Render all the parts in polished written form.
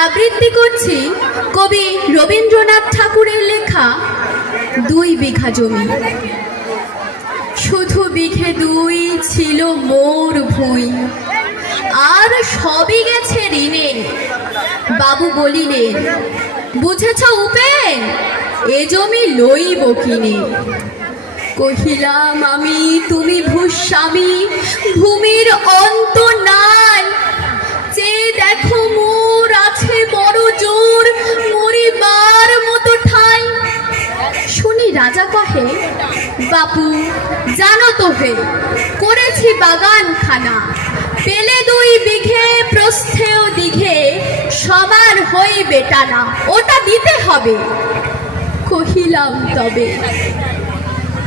আবৃত্তি করছি কবি রবীন্দ্রনাথ ঠাকুরের লেখা 2 বিঘা জমি। শুধু বিঘে 2 ছিল মোর ভুঁই, আর সবই গেছে ঋণে। বাবু বলিলেন, বুঝেছ উপেন, এ জমি লইব কিনে। কহিলাম আমি, তুমি ভূস্বামী, ভূমির অন্ত নাই। চেয়ে দেখো মোর আছে বড় জোর, মরিবার মতো ঠাই। শুনি রাজা কহে, বাপু জানো তো হে, করেছি বাগান খানা। পেলে 2 বিঘে প্রস্থেও দিঘে, সবার হইবে টানা, ওটা দিতে হবে। কহিলাম তবে,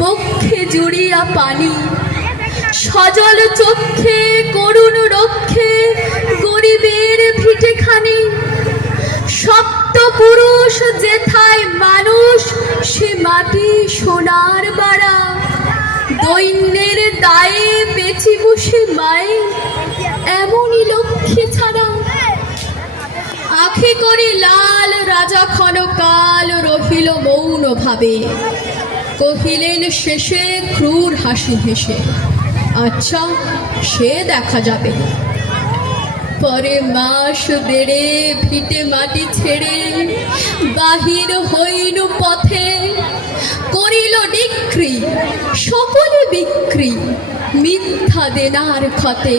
পক্ষে জুড়িয়া পানি, সজল চক্ষে করুণ রক্ষে, গরিবের ভিটেখানি। সপ্ত পুরুষ যেথায় মানুষ, সে মাটি সোনার বাড়া। দৈন্যের দায়ে পেছি বসে মায়ে, এমনই লক্ষ্মী ছাড়া। আখি করি লাল, রাজা ক্ষণকাল রহিল মৌন ভাবে। কহিলেন শেষে ক্রূর হাসি হেসে, আচ্ছা সে দেখা যাবে। পরে মাস বেড়ে ভিটে মাটি ছেড়ে, বাহির হইল পথে। করিল ডিক্রি, সকলে বিক্রি, মিথ্যা দেনার ক্ষতে।